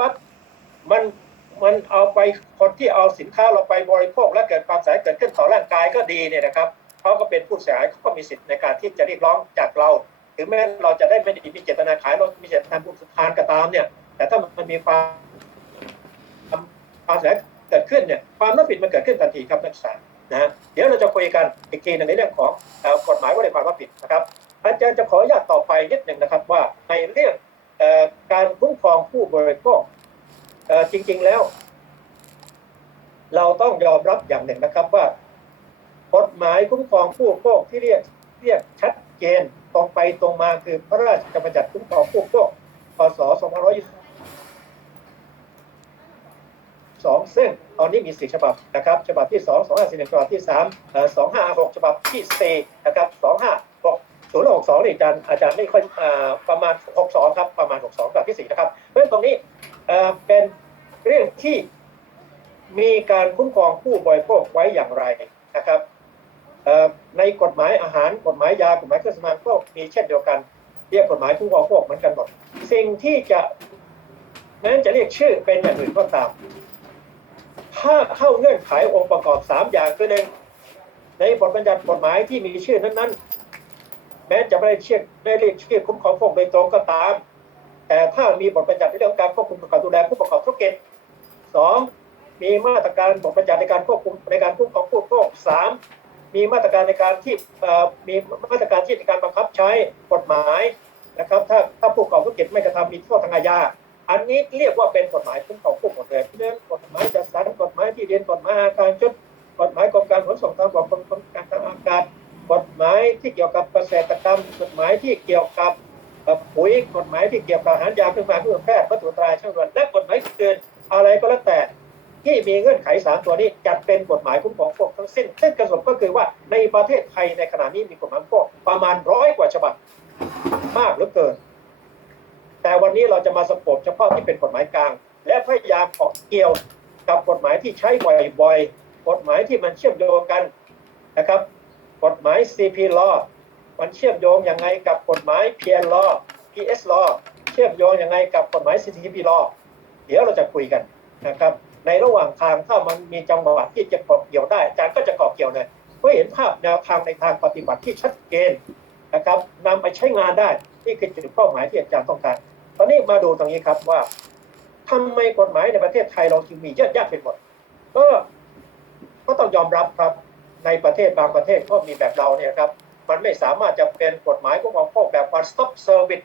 ปั๊บมันมันเอาไปคนที่เอาสินค้าเราไปบริโภค และเกิดความเสียหายเกิดขึ้นต่อร่างกายก็ดีเนี่ยนะครับเขาก็เป็นผู้เสียหายเขาก็มีสิทธิ์ในการที่จะเรียกร้องจากเราถึงแม้เราจะได้ไม่ได้มีเจตนาขายเรามีเจตนาบุกทานก็ตามเนี่ย แต่ถ้ามันมีความความเสียหายเกิดขึ้นเนี่ยความรับผิดมันเกิดขึ้นทันทีครับนักศึกษานะฮะเดี๋ยวเราจะคุยกันอีกทีในเรื่องของกฎหมายว่าด้วยความรับผิดนะครับอาจารย์จะขออนุญาตต่อไปนิดหนึ่งนะครับว่าในเรื่อง การคุ้มครองผู้บริโภคจริง ๆแล้ว เราต้องยอมรับอย่างหนึ่งนะครับว่ากฎหมายคุ้มครองผู้บริโภคที่เรียกเรียกชัดเจนตรงไปตรงมาคือพระราชบัญญัติคุ้มครองผู้บริโภคพศ2522ซึ่งตอนนี้มีสี่ฉบับนะครับ ฉบับที่ 2 2541ฉบับที่3เอ่อ256 ฉบับที่ 4 นะครับ 2 5 ศูนย์หกสองนี่อาจารย์อาจารย์ไม่ค่อยอประมาณหกสองครับประมาณหกสองแบบที่สี่นะครับเพราะฉะนั้นตรงนี้เป็นเรื่องที่มีการคุ้มครองผู้บริโภคไว้อย่างไรนะครับในกฎหมายอาหารกฎหมายยากฎหมายเครื่องสำอางก็มีเช่นเดียวกัน เรียกกฎหมายคุ้มครองผู้บริโภคเหมือนกันหมดสิ่งที่จะแม้จะเรียกชื่อเป็นอย่างอื่นก็ตาม ถ้าเข้าเงื่อนไของค์ประกอบสามอย่างคือหนึ่งในบทบัญญัติกฎหมายที่มีชื่อนั้นๆ แม้จะไม่ได้เชื่อได้เรียกชื่อคุ้มครองผู้บริโดยตรงก็ตาม แต่ถ้ามีบทบัญญัติในเรื่องการควบคุมการดูแลผู้ประกอบธุรกิจสองมีมาตรการบทบัญญัติในการควบคุมในการคุ้มครองผู้บริโภคสามมีมาตรการในการที่มีมาตรการที่ในการบังคับใช้กฎหมายนะครับ ถ้าถ้าผู้ประกอบธุรกิจไม่กระทำมีโทษทางอาญาอันนี้เรียกว่าเป็นกฎหมายคุ้มครองผู้บริโภคเลยเพราะฉะนั้นกฎหมายจัดสรรกฎหมายที่ดินกฎหมายอาการชุดกฎหมายกรมการขนส่งทางบกกรมการทางอากาศ กฎหมายที่เกี่ยวกับเกษตรกรรม กฎหมายที่เกี่ยวกับปุ๋ยกฎหมายที่เกี่ยวกับอาหารยาเครื่องมือแพทย์วัตถุอันตรายช่างรวนและกฎหมายอื่นอะไรก็แล้วแต่ ที่มีเงื่อนไขสามตัวนี้จัดเป็นกฎหมายคุ้มครองพวกทั้งสิ้น ซึ่งกระสบก็คือว่าในประเทศไทยในขณะนี้มีกฎหมายพวกประมาณร้อยกว่าฉบับมากเหลือเกิน แต่วันนี้เราจะมาสกบเฉพาะที่เป็นกฎหมายกลาง และพยายามเกาะเกี่ยวกับกฎหมายที่ใช้บ่อยๆกฎหมายที่มันเชื่อมโยงกันนะครับ กฎหมาย CP law มันเชื่อมโยงยังไงกับกฎหมาย PN law PS law เชื่อมโยงยังไงกับกฎหมาย CTP law เดี๋ยวเราจะคุยกันนะครับในระหว่างทางถ้ามันมีจังหวะที่จะเกาะเกี่ยวได้อาจารย์ก็จะเกาะเกี่ยวเลยเพื่อเห็นภาพแนวทางในทางปฏิบัติที่ชัดเจนนะครับนำไปใช้งานได้นี่คือจุดเป้าหมายที่อาจารย์ต้องการ ตอนนี้มาดูตรงนี้ครับว่าทำไมกฎหมายในประเทศไทยเราจึงมีเยอะแยะไปหมดก็ก็ต้องยอมรับครับ ในประเทศบางประเทศก็มีแบบเราเนี่ยครับ มันไม่สามารถจะเป็นกฎหมายคุ้มครองพวกแบบ one stop service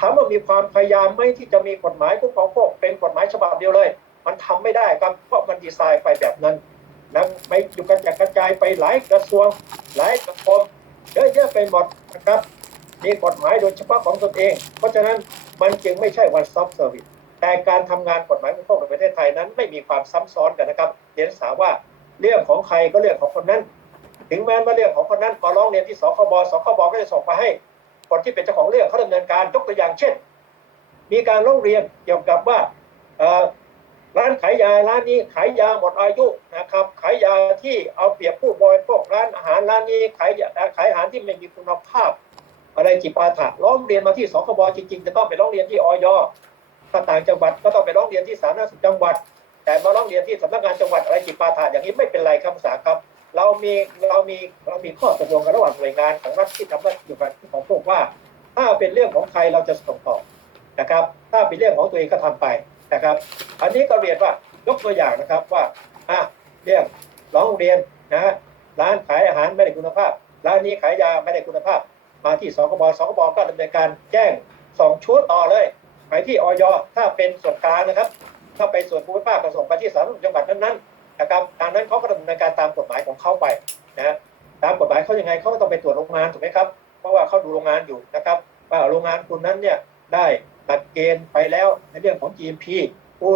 ถามว่ามีความพยายามไหมที่จะมีกฎหมายคุ้มครองพวกเป็นกฎหมายฉบับเดียวเลย มันทำไม่ได้ครับเพราะมันดีไซน์ไปแบบนั้นนะไม่อยู่กันกระจายไปหลายกระทรวงหลายกระทรวงเยอะแยะไปหมดนะครับมีกฎหมายโดยเฉพาะของตนเอง เพราะฉะนั้นมันจึงไม่ใช่ one stop service แต่การทำงานกฎหมายคุ้มครองในประเทศไทยนั้น ไม่มีความซ้ำซ้อนกันนะครับเรียนสาว่า เรื่องของใครก็เรื่องของคนนั้น ถึงแม้ว่าเรื่องของคนนั้นมาร้องเรียนที่สคบสคบก็จะส่งไปให้คนที่เป็นเจ้าของเรื่องเขาดำเนินการยกตัวอย่างเช่น มีการร้องเรียนเกี่ยวกับว่าร้านขายยาร้านนี้ขายยาหมดอายุนะครับขายยาที่เอาเปรียบผู้บริโภคร้านอาหารร้านนี้ขายยาขายอาหารที่ไม่มีคุณภาพ อะไรจิปาถะร้องเรียนมาที่สคบจริงๆจะต้องไปร้องเรียนที่ออยถ้าต่างจังหวัดก็ต้องไปร้องเรียนที่สาธารณสุขจังหวัด แต่มาร้องเรียนที่สำนักงานจังหวัดอะไรจิปาถะอย่างนี้ไม่เป็นไรครับภาครับ เรามีเรามีเรามีข้อตกลงกันระหว่างหน่วยงานของรัฐที่ทำหน้าที่ของพวกว่า ถ้าเป็นเรื่องของใครเราจะส่งต่อนะครับ ถ้าเป็นเรื่องของตัวเองก็ทำไปนะครับ อันนี้ก็เรียนว่ายกตัวอย่างนะครับว่าอะเรื่องร้องเรียนนะร้านขายอาหารไม่ได้คุณภาพ ร้านนี้ขายยาไม่ได้คุณภาพ มาที่สคบสคบก็ดำเนินการแจ้งส่งชุดต่อเลยไปที่ออยถ้าเป็นส่วนกลางนะครับ ถ้าไปส่วนภูมิภาคก็ส่งไปที่สาธารณสุขจังหวัดนั้นๆนะครับตามนั้นเขาก็ดำเนินการตามกฎหมายของเขาไปนะตามกฎหมายเขายังไงเขาก็ต้องไปตรวจโรงงานถูกไหมครับเพราะว่าเขาดูโรงงานอยู่นะครับว่าโรงงานคุณนั้นเนี่ยได้ตัดเกณฑ์ไปแล้วในเรื่องของ GMP ผู้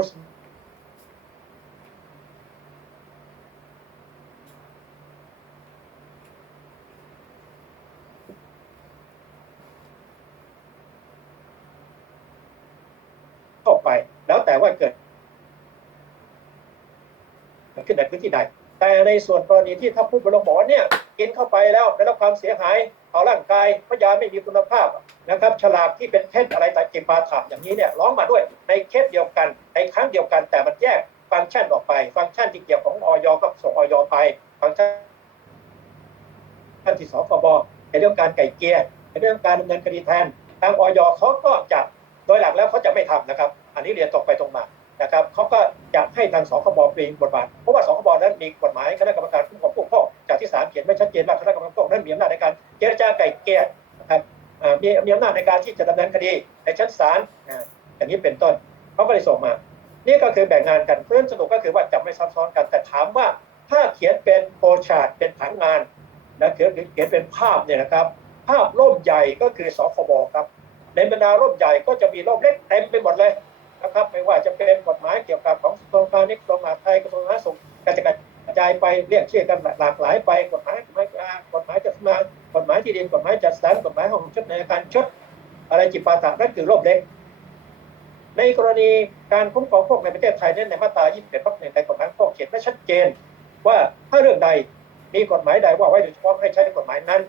เข้าไป แล้วแต่ว่าเกิด ขึ้นในพื้นที่ใดแต่ในส่วนกรณีที่ถ้าผู้บริโภคบอกว่าเนี่ยกินเข้าไปแล้วได้รับความเสียหายต่อร่างกายพราะยาไม่มีคุณภาพนะครับฉลากที่เป็นเท็จอะไรต่างๆปาถะอย่างนี้เนี่ยร้องมาด้วยในเคสเดียวกันในครั้งเดียวกันแต่มันแยกฟังก์ชันออกไป ฟังก์ชันที่เกี่ยวของออยก็ส่งออยไป ฟังก์ชันท่านที่สคบในเรื่องการไก่เกลียในเรื่องการดำเนินคดีแทนทางออยเขาก็จะโดยหลักแล้วเขาจะไม่ทำนะครับ อันนี้เรียนตรงไปตรงมา นะครับเขาก็จะให้ทางสคบปลี่ยนบทบาทเพราะว่าสคบนั้นมีกฎหมายคณะกรรมการคุ้มครองผู้บริโภคจากที่ศาลเขียนไว้ชัดเจนว่าคณะกรรมการผู้บริโภคนั้นมีอำนาจในการเจรจาไก่เกลียนะครับมีมีอำนาจในการที่จะดำเนินคดีในชั้นศาลอย่างนี้เป็นต้นเขาก็เลยส่งมา นี่ก็คือแบ่งงานกันเพราะฉะนั้นสรุปก็คือว่าจะไม่ซับซ้อนกันแต่ถามว่าถ้าเขียนเป็นโพชาร์ตเป็นผังงานนะเขียนเขียนเป็นภาพเนี่ยนะครับ ภาพร่มใหญ่ก็คือสคบครับในบรรดาร่มใหญ่ก็จะมีร่มเล็กเต็มไปหมดเลย นะครับไม่ว่าจะเป็นกฎหมายเกี่ยวกับของกระทรวงพาณิชย์กระทรวงมหาดไทยกระทรวงสาธารณสุขกระจายไปเรียกชื่อกันหลากหลายไปกฎหมายกฎหมายกฎหมายจัดสรรกฎหมายที่ดินกฎหมายจัดสรรกฎหมายของชุดในการชดอะไรจิปาถะนั่นคือร่มเล็ก ในกรณีการคุ้มครองพวกในประเทศไทยเนี่ยในมาตรา 21วรรคหนึ่งในกฎหมายพวกเขียนไว้ชัดเจน ว่าถ้าเรื่องใดมีกฎหมายใดว่าไว้โดยเฉพาะให้ใช้กฎหมายนั้น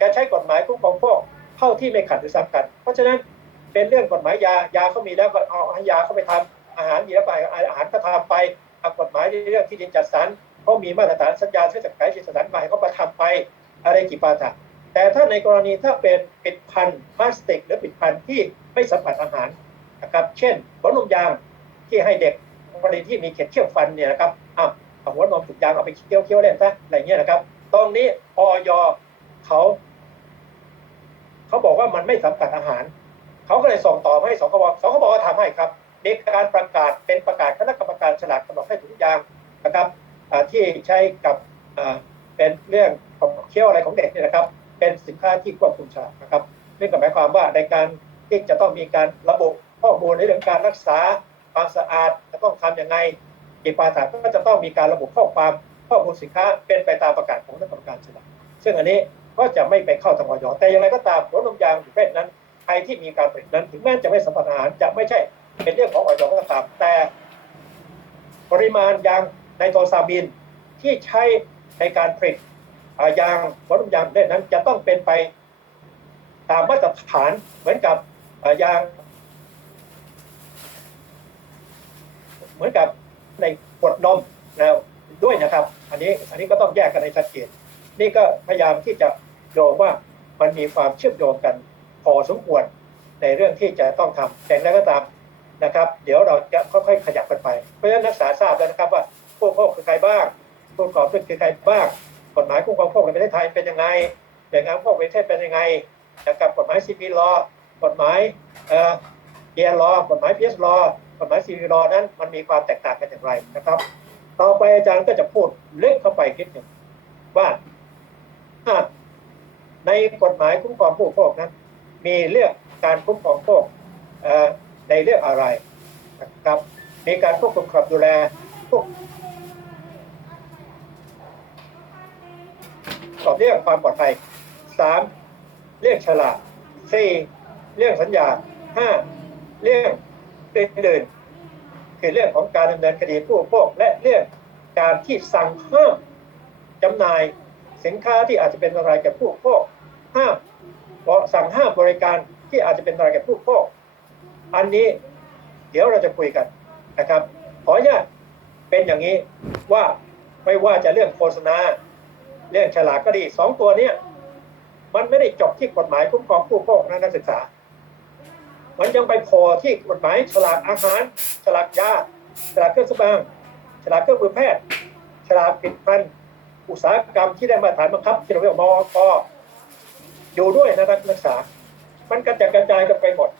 การใช้กฎหมายคุ้มครองพวกเท่าที่ไม่ขัดหรือซ้ำกัน เพราะฉะนั้น เป็นเรื่องกฎหมายยายาเขามีแล้วก็เอาให้ยาเขาไปทำอาหารมีแล้วไปอาหารก็ทำไปเอากฎหมายในเรื่องที่ดินจัดสรรเขามีมาตรฐานสัญญาซื้อจัดขายที่จัดสรรไปเขาไปทำไปอะไรจิปาถะแต่ถ้าในกรณีถ้าเป็นปิดพันธุ์พลาสติก หรือปิดพันธุ์ที่ไม่สัมผัสอาหารนะครับเช่นหัวนมยางที่ให้เด็กกรณีที่มีเข็ดเคี้ยวฟันเนี่ยนะครับอ้าวเอาหัวนมถูกยางเอาไปเคี้ยวเคี้ยวเล่นซะอะไรเงี้ยนะครับ ตรงนี้ออยเขาเขาบอกว่ามันไม่สัมผัสอาหาร เขาก็เลยส่งต่อมาให้สคบสคบก็ทำให้ครับในการประกาศเป็นประกาศคณะกรรมการฉลากกำหนดให้ถุงยางนะครับที่ใช้กับเป็นเรื่องของเคี้ยวอะไรของเด็กเนี่ยนะครับ เป็นสินค้าที่ควบคุมฉลากนะครับนั่ก็หมายความว่าในการที่จะต้องมีการระบุข้อมูลในเรื่องการรักษาความสะอาดจะต้องทำยังไงจิปาถะก็จะต้องมีการระบุข้อความข้อมูลสินค้าเป็นไปตามประกาศของคณะกรรมการฉลากซึ่งอันนี้ก็จะไม่ไปเข้าทางออยแต่อย่างไรก็ตามรถนมยางประเภทนั้น ใครที่มีการผลิตนั้น ถึงแม้จะไม่สัมผัสอาหารจะไม่ใช่เป็นเรื่องของออยก็ตามแต่ปริมาณยางไนโตรซามินที่ใช้ในการผลิตยางวัตถุยางประเภทนั้นจะต้องเป็นไปตามมาตรฐานเหมือนกับยาง เหมือนกับในขวดนมแล้วด้วยนะครับ อันนี้อันนี้ก็ต้องแยกกันในชัดเจนนี่ก็พยายามที่จะโยงว่ามันมีความเชื่อมโยงกัน อสมควรในเรื่องที่จะต้องทำแต่อย่างไรก็ตามนะครับ เดี๋ยวเราจะค่อยๆขยับกันไป เพราะฉะนั้นนักศึกษาทราบแล้วนะครับว่าผู้พวกคือใครบ้างผู้ประกอบธุรกิจคือใครบ้างกฎหมายคุ้มครองพวกในประเทศไทยเป็นยังไงแบ่งงานพวกประเทศเป็นยังไงนะครับกฎหมายซีพีลอกฎหมายเอ่อเกียร์ลอกฎหมายพีเอสลอกฎหมายซีพีลอนั้นมันมีความแตกต่างกันอย่างไรนะครับ ต่อไปอาจารย์ก็จะพูดลึกเข้าไปนิดหนึ่งว่าถ้าในกฎหมายคุ้มครองผู้บริโภคนั้น มีเรื่องการคุ้มครองผู้บริโภคในเรื่องอะไรนะครับมีการควบคุมขับดูแลพวกตอบเรื่องความปลอดภัยสามเรื่องฉลาดสี่เรื่องสัญญาห้าเรื่องอื่นๆคือเรื่องของการดำเนินคดีผู้บริโภคและเรื่องการที่สั่งห้ามจำหน่ายสินค้าที่อาจจะเป็นอันตรายแก่ผู้บริโภคห้าม สั่งห้ามบริการที่อาจจะเป็นอันตรายแก่ผู้บริโภคอันนี้เดี๋ยวเราจะคุยกันนะครับ ขออนุญาตเป็นอย่างนี้ว่าไม่ว่าจะเรื่องโฆษณา เรื่องฉลากก็ดีสองตัวเนี้ยมันไม่ได้จบที่กฎหมายคุ้มครองผู้บริโภคนะนักศึกษา มันยังไปโผล่ที่กฎหมายฉลากอาหาร ฉลากยา ฉลากเครื่องสำอางฉลากเครื่องมือแพทย์ ฉลากผลิตภัณฑ์อุตสาหกรรมที่ได้มาตรฐานบังคับที่เราเรียกมอก อยู่ด้วยนะนักศึกษา มันกระจัดกระจายกันไปหมด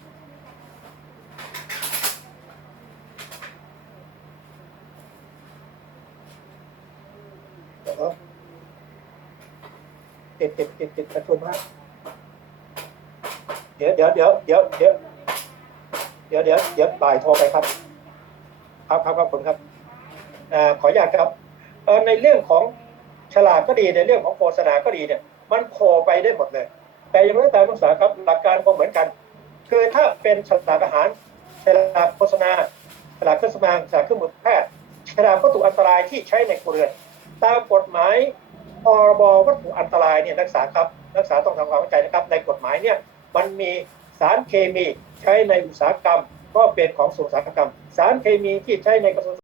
ติดติดติดติดประชุมฮะเดี๋ยวเดี๋ยวเดี๋ยวเดี๋ยวเดี๋ยวเดี๋ยวเดี๋ยวเดี๋ยวบ่ายโทรไปครับ ครับครับครับผมครับอขออนุญาตครับเอในเรื่องของฉลากก็ดีในเรื่องของโฆษณาก็ดีเนี่ย มันโผล่ไปได้หมดเลย แต่อย่างไรตามนักศึกษาครับหลักการก็เหมือนกัน คือถ้าเป็นฉลากอาหารฉลากโฆษณาฉลากเครื่องสำอางฉลากเครื่องมือแพทย์ฉลากวัตถุอันตรายที่ใช้ในครัวเรือนตามกฎหมายพรบวัตถุอันตรายเนี่ยนักศึกษาครับนักศึกษาต้องทำความเข้าใจนะครับ ในกฎหมายเนี่ยมันมีสารเคมีใช้ในอุตสาหกรรม ก็เป็นของกระทรวงอุตสาหกรรม สารเคมีที่ใช้ในกระทรวง